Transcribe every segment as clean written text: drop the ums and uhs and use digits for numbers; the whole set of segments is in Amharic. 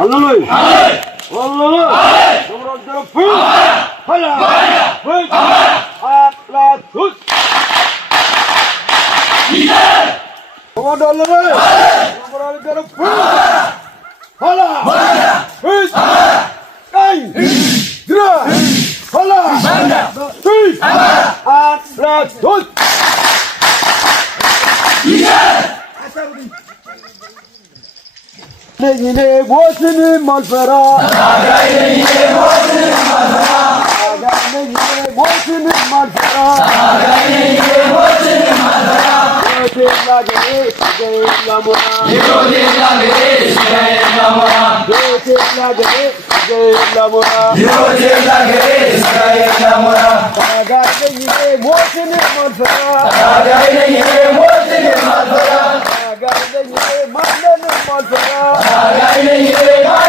Hallelujah. Hallelujah. Yine boşunu malfera, yine boşunu malfera, yine boşunu malfera, yine boşunu malfera. Yodela gere, yodela mora, yodela gere, yodela mora, yodela gere, yodela mora, yodela gere, yodela mora. Yine boşunu malfera, yine boşunu malfera. Yine malfera,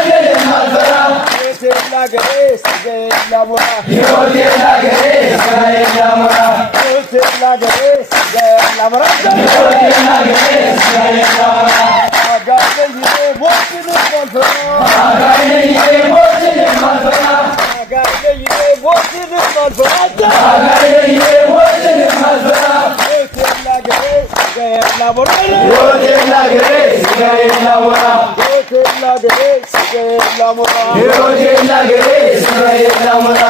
yine malfera. Yodela gere, yodela mora, yodela gere, yodela mora, yodela gere, yodela mora. Yodela gere, yodela mora. Yine boşunu malfera, yine boşunu malfera, yine boşunu malfera, yine boşunu malfera. Yodela gere, yodela mora, yodela gere, yodela mora, yodela gere, yodela mora, yodela gere, yodela mora.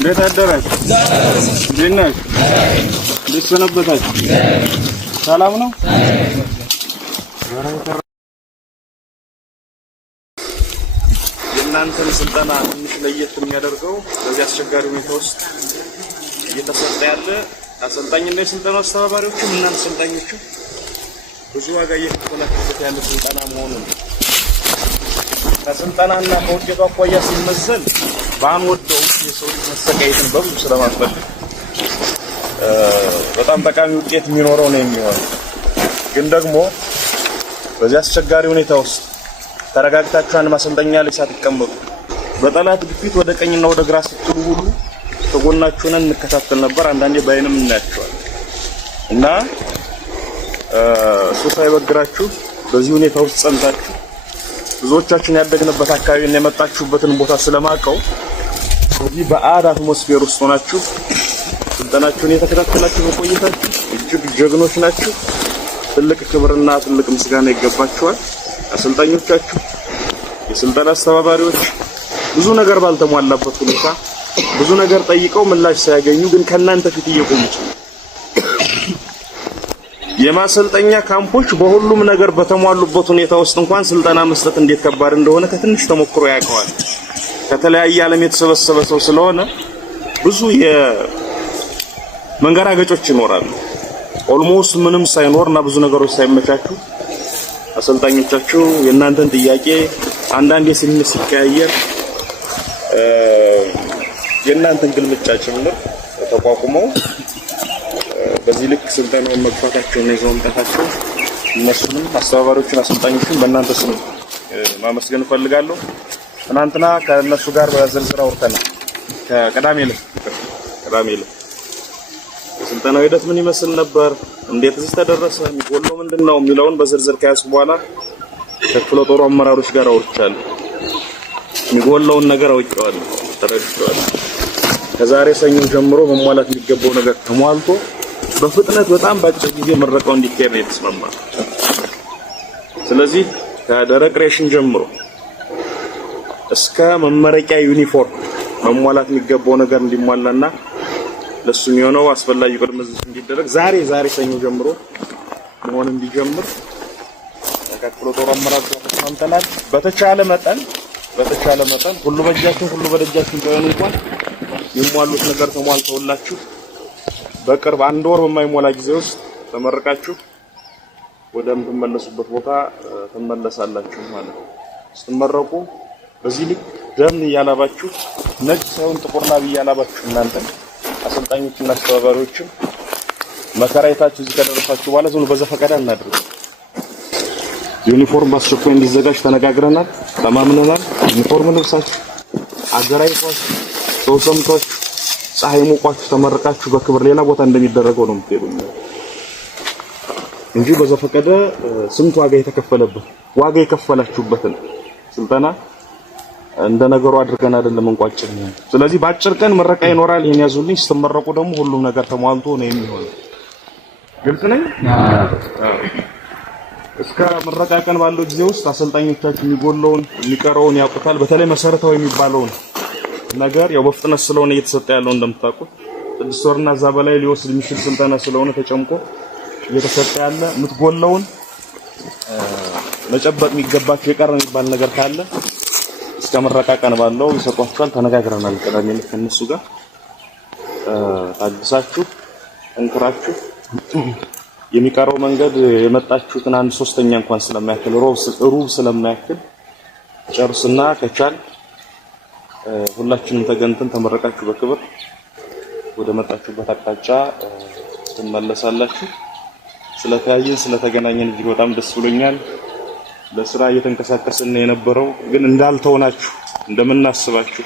እንዴት አደራችሁ? እንዴት ናችሁ? እንዴት ሰነበታችሁ? ሰላም ነው? የእናንተን ስልጠና ትንሽ ለየት የሚያደርገው በዚህ አስቸጋሪ ሁኔታ ውስጥ እየተሰጠ ያለ አሰልጣኝና የስልጠና አስተባባሪዎችም እናንተ አሰልጣኞቹ ብዙ ዋጋ እየከፈላችሁበት ያለ ስልጠና መሆኑ ነው። ከስልጠናና ከውጤቱ አኳያ ሲመዘን ባንወደው የሰው ልጅ መሰቃየትን በብዙ ስለማስፈልግ በጣም ጠቃሚ ውጤት የሚኖረው ነው የሚሆነው። ግን ደግሞ በዚህ አስቸጋሪ ሁኔታ ውስጥ ተረጋግታችሁ አንድ ማሰልጠኛ ላይ ሳትቀመጡ በጠላት ግፊት ወደ ቀኝና ወደ ግራ ስትሉ ሁሉ ከጎናችሁ ነን እንከታተል ነበር። አንዳንዴ ባይንም እናያችኋለን እና እሱ ሳይበግራችሁ በዚህ ሁኔታ ውስጥ ጸንታችሁ ብዙዎቻችን ያደግንበት አካባቢ እና የመጣችሁበትን ቦታ ስለማቀው እዚህ በአድ አትሞስፌር ውስጥ ሆናችሁ ስልጠናችሁን የተከታተላችሁ በቆይታችሁ እጅግ ጀግኖች ናችሁ። ትልቅ ክብርና ትልቅ ምስጋና ይገባችኋል። አሰልጣኞቻችሁ፣ የስልጠና አስተባባሪዎች ብዙ ነገር ባልተሟላበት ሁኔታ ብዙ ነገር ጠይቀው ምላሽ ሳያገኙ ግን ከናንተ ፊት እየቆሙ የማሰልጠኛ ካምፖች በሁሉም ነገር በተሟሉበት ሁኔታ ውስጥ እንኳን ስልጠና መስጠት እንዴት ከባድ እንደሆነ ከትንሽ ተሞክሮ ያውቀዋል። ከተለያየ ዓለም የተሰበሰበ ሰው ስለሆነ ብዙ የመንገራገጮች ይኖራሉ። ኦልሞስት ምንም ሳይኖርና ብዙ ነገሮች ሳይመቻቹ አሰልጣኞቻችሁ የእናንተን ጥያቄ አንዳንዴ ስሜት ሲቀያየር የእናንተን ግልምጫ ጭምር ተቋቁመው በዚህ ልክ ስልጠናውን መግፋታቸውና ይዘው መምጣታቸው እነሱንም አስተባባሪዎችን አሰልጣኞችን በእናንተ ስም ማመስገን እፈልጋለሁ። ትናንትና ከእነሱ ጋር በዝርዝር አውርተናል። ከቅዳሜ ዕለት የስልጠናው ሂደት ምን ይመስል ነበር፣ እንዴት እዚህ ተደረሰ፣ የሚጎለው ምንድነው የሚለውን በዝርዝር ከያዝኩ በኋላ ከክፍለ ጦሩ አመራሮች ጋር አውርቻለሁ። የሚጎለውን ነገር አውቄዋለሁ፣ ተረድቼዋለሁ። ከዛሬ ሰኞ ጀምሮ መሟላት የሚገባው ነገር ተሟልቶ በፍጥነት በጣም ባጭር ጊዜ ምረቃው እንዲካሄድ ነው የተስማማው። ስለዚህ ከደረቅ ሬሽን ጀምሮ እስከ መመረቂያ ዩኒፎርም መሟላት የሚገባው ነገር እንዲሟላና ለሱ የሚሆነው አስፈላጊ ቅድመ ዝግጅት እንዲደረግ ዛሬ ሰኞ ጀምሮ መሆን እንዲጀምር ከክፍለ ጦሩ አመራር ጋር ተስማምተናል። በተቻለ መጠን ሁሉ በደጃችሁ ባይሆን እንኳን የሟሉት ነገር ተሟልተውላችሁ በቅርብ አንድ ወር በማይሞላ ጊዜ ውስጥ ተመረቃችሁ ወደምትመለሱበት ቦታ ትመለሳላችሁ ማለት ነው። ስትመረቁ በዚህ ልክ ደም ያላባችሁ ነጭ ሳይሆን ጥቁር ላብ ያላባችሁ እናንተ አሰልጣኞችና አስተባባሪዎችም መከራይታችሁ እዚህ ከደረሳችሁ በኋላ ዝም በዘፈቀደ እናድርግ። ዩኒፎርም በአስቸኳይ እንዲዘጋጅ ተነጋግረናል፣ ተማምነናል። ዩኒፎርም ልብሳችሁ አገራይቷችሁ ሰው ሰምቷችሁ ፀሐይ ሞቋችሁ ተመረቃችሁ በክብር ሌላ ቦታ እንደሚደረገው ነው የምትሄዱት እንጂ በዘፈቀደ ስንት ዋጋ የተከፈለበት ዋጋ የከፈላችሁበትን ስልጠና እንደ ነገሩ አድርገን አይደለም እንቋጭን። ስለዚህ በአጭር ቀን ምረቃ ይኖራል። ይሄን ያዙልኝ። ስትመረቁ ደግሞ ሁሉም ነገር ተሟልቶ ነው የሚሆነው። ግልጽ ነኝ? እስከ ምረቃ ቀን ባለው ጊዜ ውስጥ አሰልጣኞቻችሁ የሚጎለውን የሚቀረውን ያውቁታል። በተለይ መሰረታዊ የሚባለውን ነገር ያው በፍጥነት ስለሆነ እየተሰጠ ያለው እንደምታውቁት 6 ወርና እዛ በላይ ሊወስድ የሚችል ስልጠና ስለሆነ ተጨምቆ እየተሰጠ ያለ የምትጎለውን መጨበጥ የሚገባችሁ የቀረ የሚባል ነገር ካለ እስከ ምረቃ ቀን ባለው ይሰጧችኋል። ተነጋግረናል። ቀዳሚ ከነሱ ጋር ታግሳችሁ እንክራችሁ የሚቀረው መንገድ የመጣችሁትን 1/3 እንኳን ስለማያክል ሩብ ስለማያክል ጨርስና ከቻል ሁላችንም ተገንተን ተመረቃችሁ በክብር ወደ መጣችሁበት አቅጣጫ ትመለሳላችሁ። ስለተገናኘን እጅግ በጣም ደስ ብሎኛል። ለስራ እየተንቀሳቀስን የነበረው ግን እንዳልተውናችሁ እንደምናስባችሁ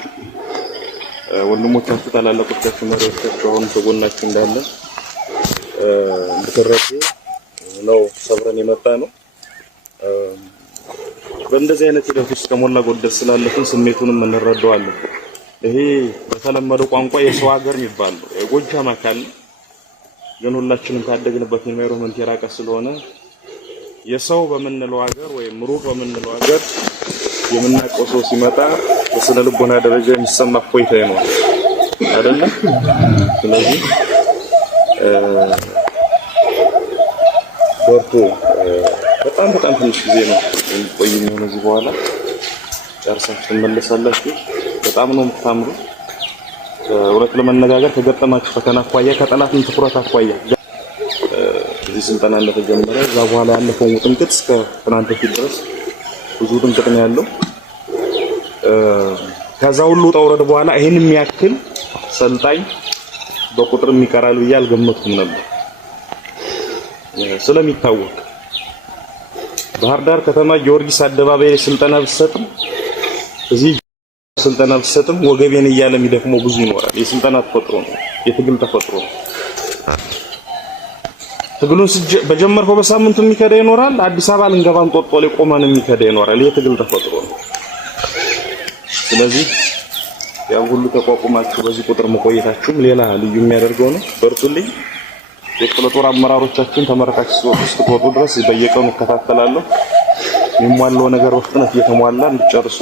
ወንድሞቻችሁ ታላላቆቻችሁ መሪዎቻችሁ አሁን ተጎናችሁ እንዳለ እንድትረዱ ነው ሰብረን የመጣ ነው። በእንደዚህ አይነት ሂደት ውስጥ ከሞላ ጎደል ስላለፍን ስሜቱንም እንረዳዋለን። ይሄ በተለመደው ቋንቋ የሰው ሀገር የሚባል ነው። የጎጃም አካል ግን ሁላችንም ካደግንበት ኢንቫይሮንመንት የራቀ ስለሆነ የሰው በምንለው ሀገር ወይም ሩቅ በምንለው ሀገር የምናውቀው ሰው ሲመጣ በስነ ልቦና ደረጃ የሚሰማ እፎይታ ይኖራል አይደለ? ስለዚህ በርቱ። በጣም ትንሽ ጊዜ ነው የሚቆይ የሚሆነው። እዚህ በኋላ ጨርሳችሁ ትመለሳላችሁ። በጣም ነው የምታምሩ። እውነት ለመነጋገር ከገጠማችሁ ፈተና አኳያ ከጠላትም ትኩረት አኳያ እዚህ ስልጠና እንደተጀመረ እዛ በኋላ ያለፈው ውጥንቅጥ እስከ ትናንት ፊት ድረስ ብዙ ውጥንቅጥ ነው ያለው። ከዛ ሁሉ ጠውረድ በኋላ ይሄን የሚያክል ሰልጣኝ በቁጥር ይቀራል ብዬ አልገመትኩም ነበር። ስለሚታወቅ ባህር ዳር ከተማ ጊዮርጊስ አደባባይ ስልጠና ብትሰጥም እዚህ ስልጠና ብትሰጥም ወገቤን እያለ የሚደክመው ብዙ ይኖራል። የስልጠና ተፈጥሮ ነው፣ የትግል ተፈጥሮ ነው። ትግሉን በጀመርከው በሳምንቱ የሚከዳ ይኖራል። አዲስ አበባ ልንገባን ጦጦ ላይ ቆመን የሚከዳ ይኖራል። የትግል ተፈጥሮ ነው። ስለዚህ ያው ሁሉ ተቋቁማችሁ በዚህ ቁጥር መቆየታችሁም ሌላ ልዩ የሚያደርገው ነው። በርቱልኝ። የክፍለ ጦር አመራሮቻችን ተመረቃችሁ ስትወጡ ድረስ በየቀኑ እከታተላለሁ። የሚሟላው ነገር በፍጥነት እየተሟላ እንድጨርሱ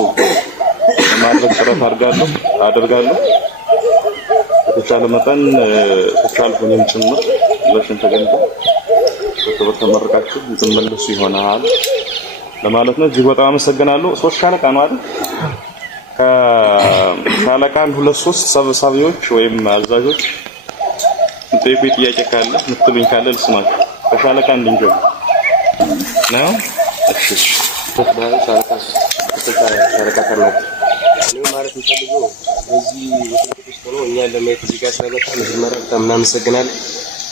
ማድረግ ጥረት አደርጋለሁ። በተቻለ መጠን ተቻልኩኝም ጭምር ለሽን ተገኝቶ በክብር ተመረቃችሁ እንድትመለሱ ይሆናል ለማለት ነው። እጅግ በጣም አመሰግናለሁ። 3 ሻለቃ ነው አይደል? ከሻለቃን 2-3 ሰብሳቢዎች ወይም አዛዦች ጥያቄ ካለ ምትሉኝ ካለ ልስማችሁ። ከሻለቃ እንድንጀምር ነው። እሺ ሻለቃ ካለው እኔ ማለት የምፈልገው በዚህ ውስጥ ነው እኛ ለማየት እዚህ ጋር ስለመጣ መጀመሪያ በጣም እናመሰግናለን።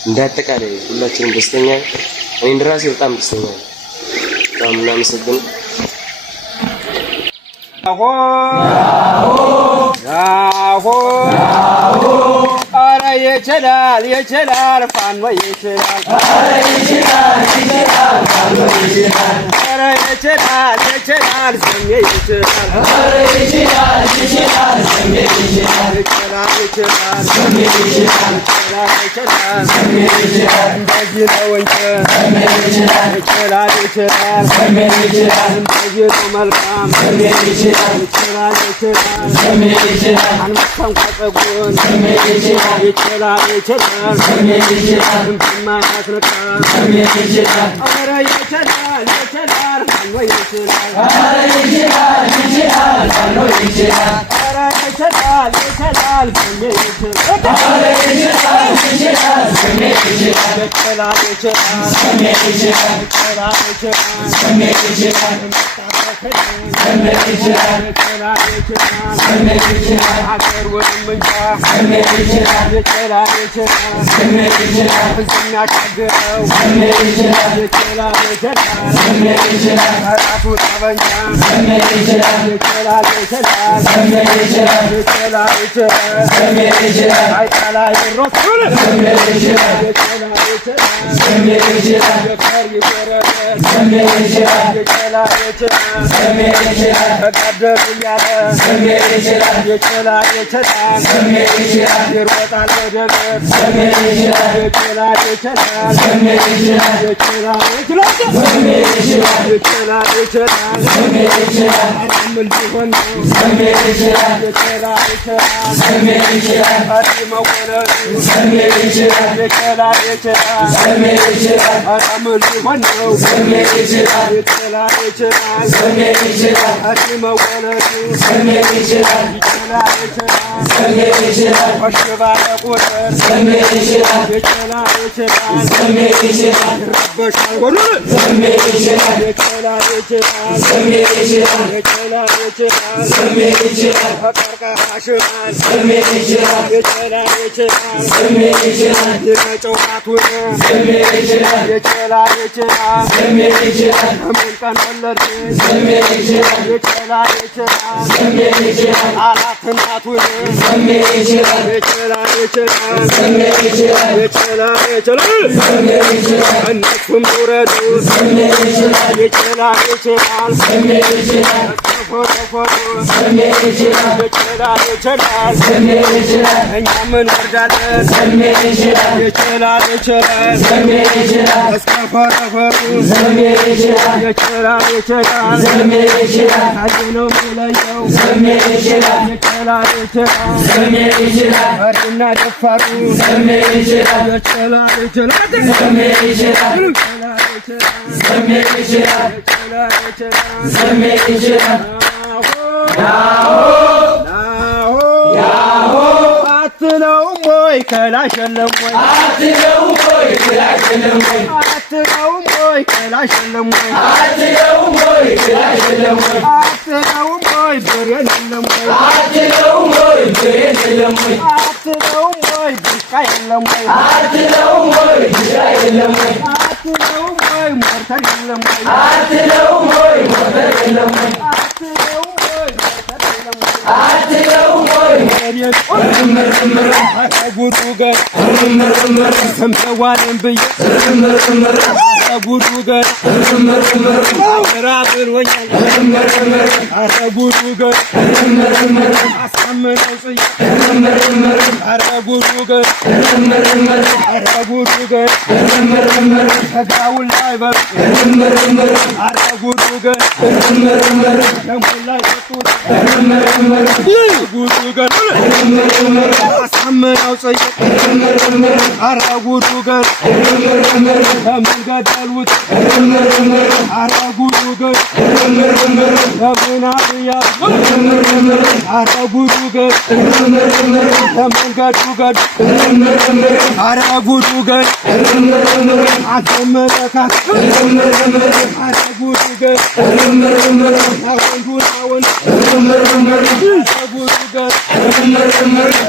እንዳጠቃላይ ሁላችንም ደስተኛ እኔ እንደራሴ በጣም ደስተኛ ነኝ። በጣም እናመሰግናለን። ኧረ ይችላል ፋኖ ይችላል። ኧረ ይችላል ስሜ ይችላል። እንደዚህ ነው እንጂ ይችላል እንደዚህ ነው መልካም ይችላል አንበሳም ከፀጉሩን ይችላል በማያስነቃ ኧረ ይችላል ፋኖ ይችላል። ኧረ ይችላል ስሜ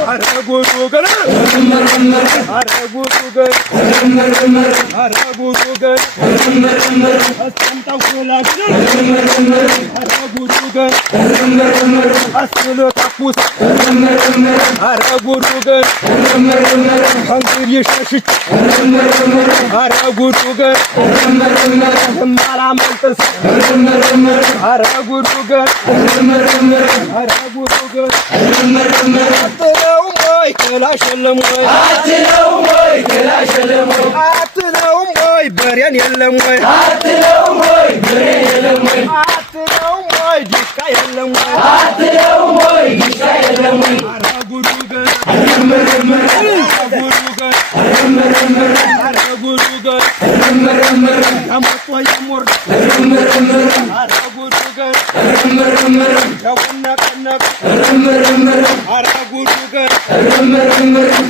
Aragu ጉዱ ገር አረ ጉዱ ገር አረ ጉዱ ገር አስቀምጠው ሁላችሁ አረ ጉዱ ገር አስሎ ተኩስ አረ ጉዱ ገር እንግዲህ ሸሽች አረ ጉዱ ገር ማላመልጥስ አረ ጉዱ ገር አረ ጉዱ ገር አትለውም ወይ ክላሽ የለም ወይ አትለውም ወይ ክላሽ የለም ወይ አትለውም ወይ በሬን የለም ወይ አትለውም ወይ በሬን የለም ወይ አትለውም ወይ ዲሽቃ የለም ወይ አትለውም ወይ ዲሽቃ የለም ወይ አረ ጉዱ ገር ምርምር ጉዱ ገር አረ ጉዱ ገር ያመጣ ያሞር አረ ጉዱ ገር ያወናቀነቅ አረ ጉዱ ገር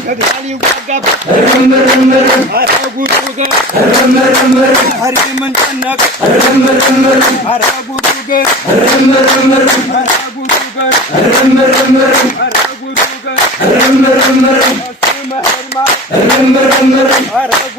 ከግዳል ይዋጋብ አረ ጉዱ ገር አረ መንጨነቅ አረ ጉዱ ገር አረ ጉዱ ገር አረ ጉዱ ገር አረ